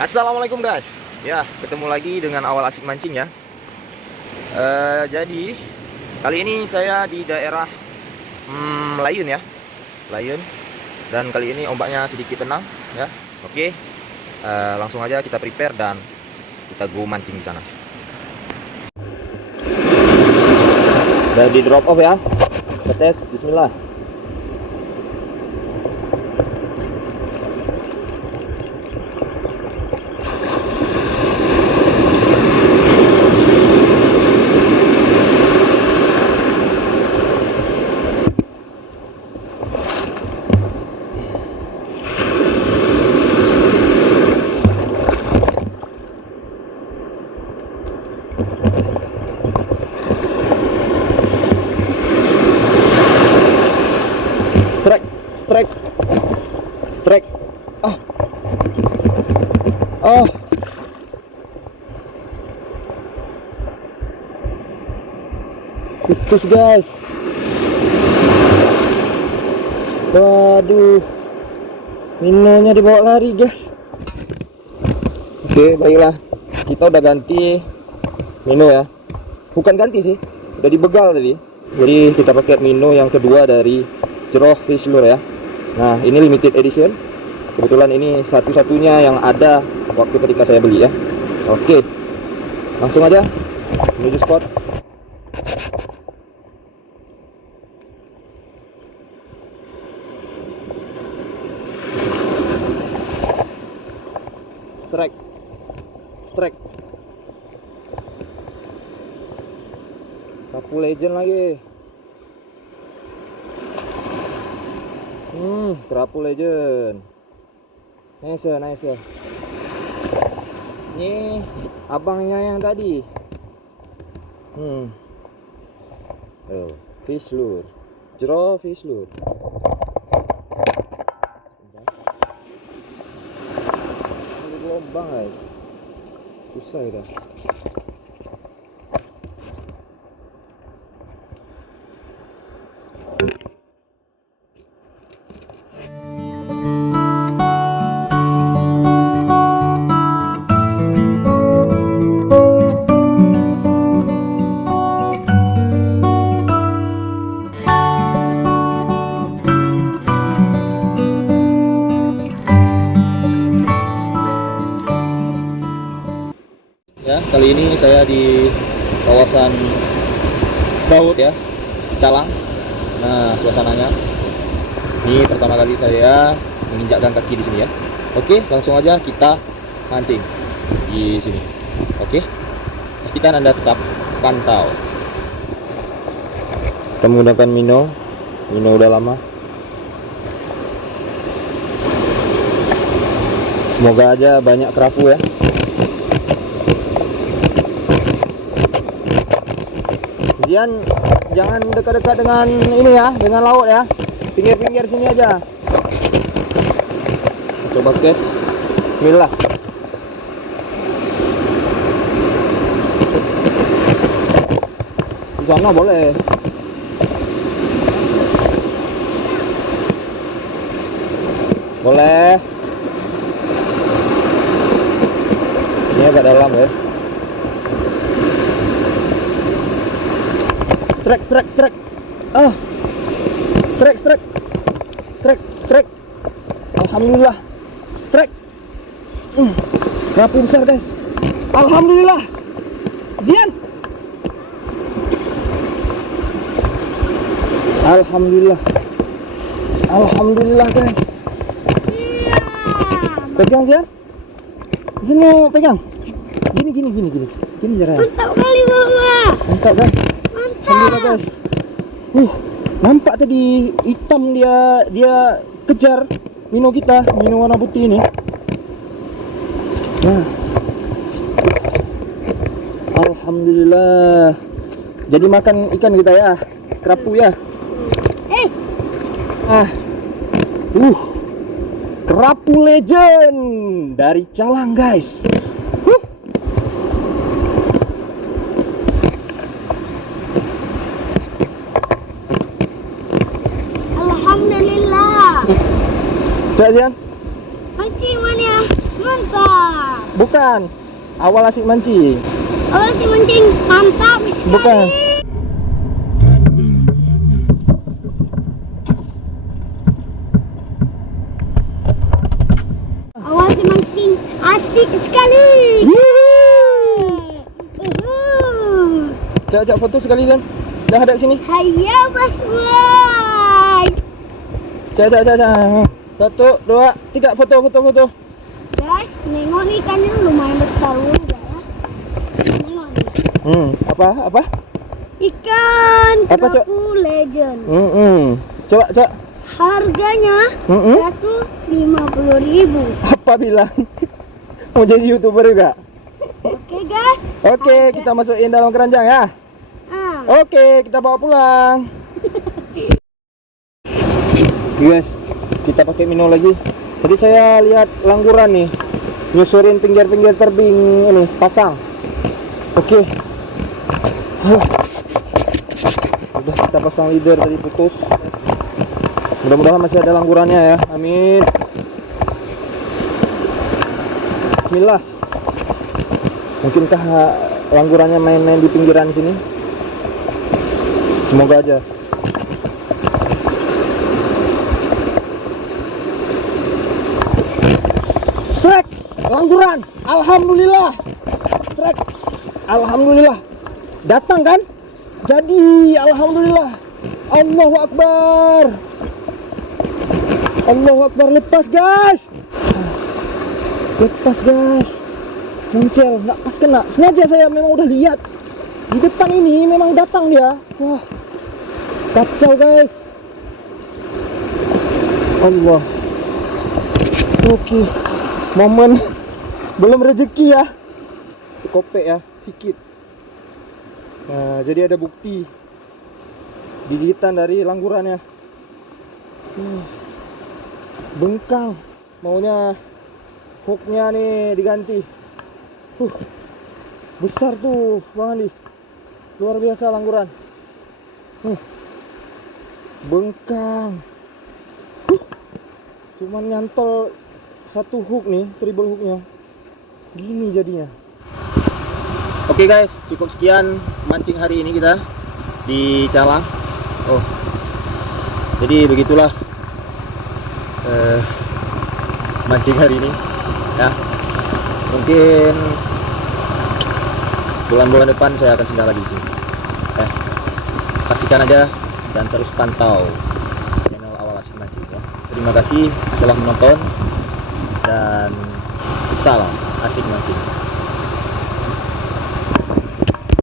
Assalamualaikum guys. Ya, ketemu lagi dengan Awal Asik Mancing ya. Jadi kali ini saya di daerah Layun ya, Layun. Dan kali ini ombaknya sedikit tenang ya. Oke, langsung aja kita prepare dan kita go mancing di sana. Udah di drop off ya. Kita tes, Bismillah. Strike. Putus guys. Waduh, minonya dibawa lari guys. Oke, baiklah, kita udah ganti mino ya. Bukan ganti sih, udah dibegal tadi. Jadi kita pakai mino yang kedua dari Jeroh Fish Lure ya. Nah, ini limited edition. Kebetulan ini satu-satunya yang ada waktu ketika saya beli ya. Oke, langsung aja menuju spot. Strike. Kerapu legend lagi. Kerapu legend. Nice. Ini abangnya yang tadi. Fish lure. Jeroh Fish Lure. Ini gelombang guys. Susah kita. Ya, kali ini saya di kawasan Baut ya, Calang. Nah, suasananya ini pertama kali saya menginjakkan kaki di sini ya. Oke, langsung aja kita mancing di sini. Oke, pastikan Anda tetap pantau. Kita menggunakan mino udah lama. Semoga aja banyak kerapu ya. Jangan dekat-dekat dengan ini ya, dengan laut ya. Pinggir-pinggir sini aja. Coba guys. Bismillah. Di sana boleh. Boleh. Sini agak dalam ya. Strike. Strike. Alhamdulillah. Strike. Kerapu besar guys. Alhamdulillah. Zian. Alhamdulillah guys. Pegang Zian. Sini pegang. Gini cara. Mantap kali Bawa. Mantap kan? Alhamdulillah guys. Nampak tadi hitam dia kejar mino kita, mino warna putih ini. Nah. Alhamdulillah. Jadi makan ikan kita ya, kerapu ya. Kerapu legend dari Calang guys. Alhamdulillah. Coba Zian. Mancing mania, mantap. Bukan. Awal asik mancing. Awal asik mancing. Mantap sekali. Bukan. Awal asik mancing. Asik sekali. Cak foto sekali kan. Dah hadap sini. Hayo Mas Boy. Cak. 1, 2, 3 foto. Guys, nengok nih ikannya lumayan besar juga ya. Nengok nih. Apa? Ikan Apa, Cok? kerapu legend. Coba, Cak. Harganya 150.000. Apa bilang? Mau jadi YouTuber juga? Oke guys. Oke, kita masukin dalam keranjang ya. Oke, kita bawa pulang. Oke guys, kita pakai Mino lagi. Tadi saya lihat langguran nih, nyusurin pinggir-pinggir terbing ini sepasang. Oke. Udah kita pasang leader tadi putus. Mudah-mudahan masih ada langgurannya ya. Amin. Bismillah. Mungkinkah langgurannya main-main di pinggiran sini? Semoga aja. Strike, langguran. Alhamdulillah. Strike. Alhamdulillah. Datang kan? Jadi alhamdulillah. Allahu Akbar. Allahu Akbar, lepas guys. Lepas guys. Muncul, nggak pas kena. Sengaja saya memang udah lihat. Di depan ini memang datang dia. Wah. Kacau guys. Allah. Oke. Momen belum rezeki ya. Kopek ya, sikit. Nah, jadi ada bukti gigitan dari langgurannya. Bengkang. Maunya hooknya nih diganti. Besar tuh Bang Andi. Luar biasa langguran. Bengkang. Cuman nyantol satu hook nih, triple hooknya. Gini jadinya. Oke guys, cukup sekian mancing hari ini kita di Calang. Jadi begitulah mancing hari ini ya. Mungkin bulan-bulan depan saya akan singgah lagi di sini. Saksikan aja dan terus pantau channel Awal Asik Mancing ya. Terima kasih telah menonton dan salam asik mancing.